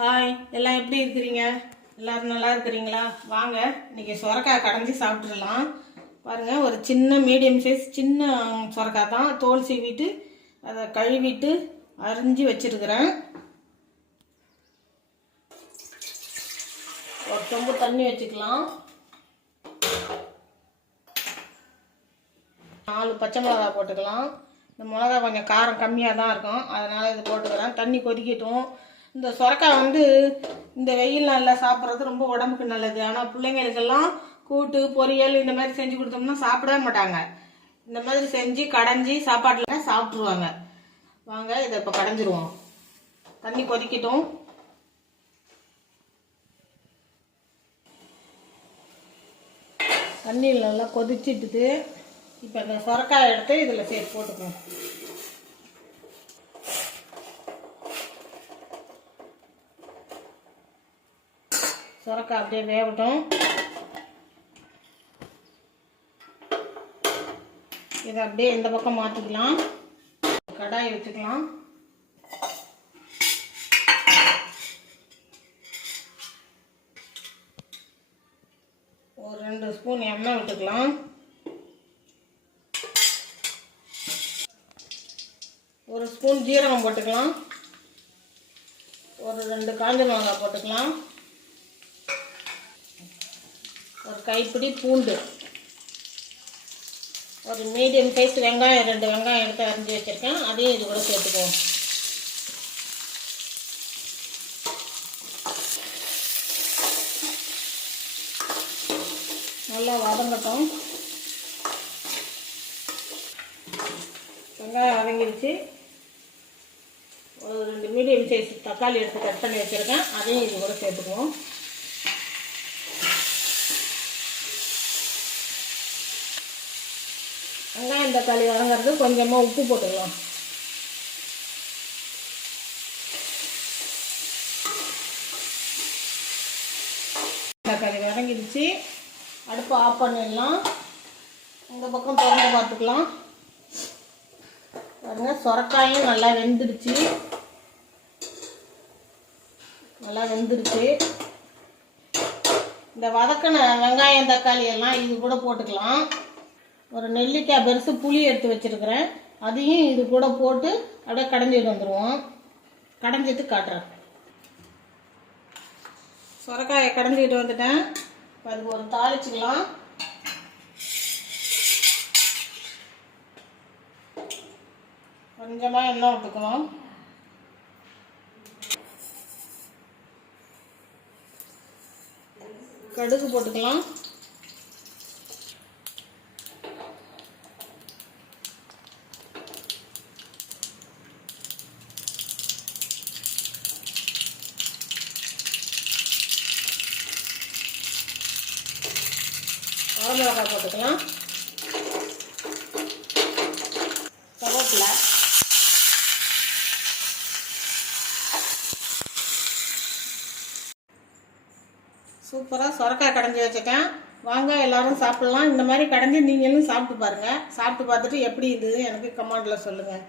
Hi, எல்லாம் எப்படி இருக்கிறீங்க? எல்லோரும் நல்லா இருக்கிறீங்களா? வாங்க இன்றைக்கி சொரக்காய் கடைஞ்சி சாப்பிட்றலாம். பாருங்கள், ஒரு சின்ன மீடியம் சைஸ் சின்ன சொரக்காய் தான். தோல் சீவிட்டு அதை கழுவிட்டு அரிஞ்சு வச்சுருக்கிறேன். ஒரு சொம்பு தண்ணி வச்சுக்கலாம். 4 பச்சை மிளகா போட்டுக்கலாம். இந்த மிளகா கொஞ்சம் காரம் கம்மியாக தான் இருக்கும், அதனால் இது போட்டுக்கிறேன். தண்ணி கொதிக்கட்டும். இந்த சொரக்காய் இந்த வெயில் நாளில் சாப்பிட்றது ரொம்ப உடம்புக்கு நல்லது. ஆனால் பிள்ளைங்களுக்கெல்லாம் கூட்டு பொரியல் இந்த மாதிரி செஞ்சு கொடுத்தோம்னா சாப்பிடவே மாட்டாங்க. இந்த மாதிரி செஞ்சு கடைஞ்சி சாப்பாட்டில் சாப்பிட்ருவாங்க. வாங்க இதை இப்போ கடைஞ்சிருவோம். தண்ணி கொதிக்கட்டும். தண்ணியில் நல்லா கொதிச்சிட்டுது. இப்போ இந்த சொரக்காய் எடுத்து இதில் சேர்த்து போட்டுக்கணும். சொரக்காய் அப்படியே வேகட்டும். இதை அப்படியே இந்த பக்கம் மாற்றிக்கலாம். கடாயை வச்சுக்கலாம். ஒரு 2 ஸ்பூன் எண்ணெய் விட்டுக்கலாம். ஒரு ஸ்பூன் ஜீரகம் போட்டுக்கலாம். ஒரு 2 காஞ்ச மிளகாய் போட்டுக்கலாம். ஒரு கைப்பிடி பூண்டு, ஒரு மீடியம் சைஸ் வெங்காயம் 2 வெங்காயம் எடுத்து அரிஞ்சு வச்சுருக்கேன். அதையும் இது கூட சேர்த்துக்குவோம். நல்லா வதங்கட்டும். வெங்காயம் வதங்கிடுச்சு. ஒரு 2 மீடியம் சைஸ் தக்காளி எடுத்து கட் பண்ணி வச்சுருக்கேன். அதையும் இது கூட சேர்த்துக்குவோம். வெங்காயம் தக்காளி வதங்கிறது கொஞ்சமாக உப்பு போட்டுக்கலாம். தக்காளி வதங்கிடுச்சு. அடுப்பு ஆஃப் பண்ணிடலாம். இந்த பக்கம் திறந்து பார்த்துக்கலாம். பாருங்க, சொரக்காயும் நல்லா வெந்துடுச்சு. இந்த வதக்கின வெங்காயம் தக்காளி எல்லாம் இது கூட போட்டுக்கலாம். ஒரு நெல்லிக்காய் பெருசு புளி எடுத்து வச்சுருக்கிறேன். அதையும் இது கூட போட்டு அப்படியே கடைஞ்சிட்டு வந்துடுவோம். கடைஞ்சிட்டு காட்டுறேன். சொரக்காயை கடைஞ்சிக்கிட்டு வந்துட்டேன். அதுக்கு ஒரு தாளிச்சுக்கலாம். கொஞ்சமாக எண்ணெய் விட்டுக்கலாம். கடுகு போட்டுக்கலாம். மிளகாய் போட்டுக்கலாம். கருவேப்பிலை, சூப்பராக சொரக்காய் கடைஞ்சி வச்சுட்டேன். வாங்க எல்லாரும் சாப்பிட்லாம். இந்த மாதிரி கடைஞ்சி நீங்களும் சாப்பிட்டு பாருங்கள். சாப்பிட்டு பார்த்துட்டு எப்படி இது எனக்கு கமெண்டில் சொல்லுங்கள்.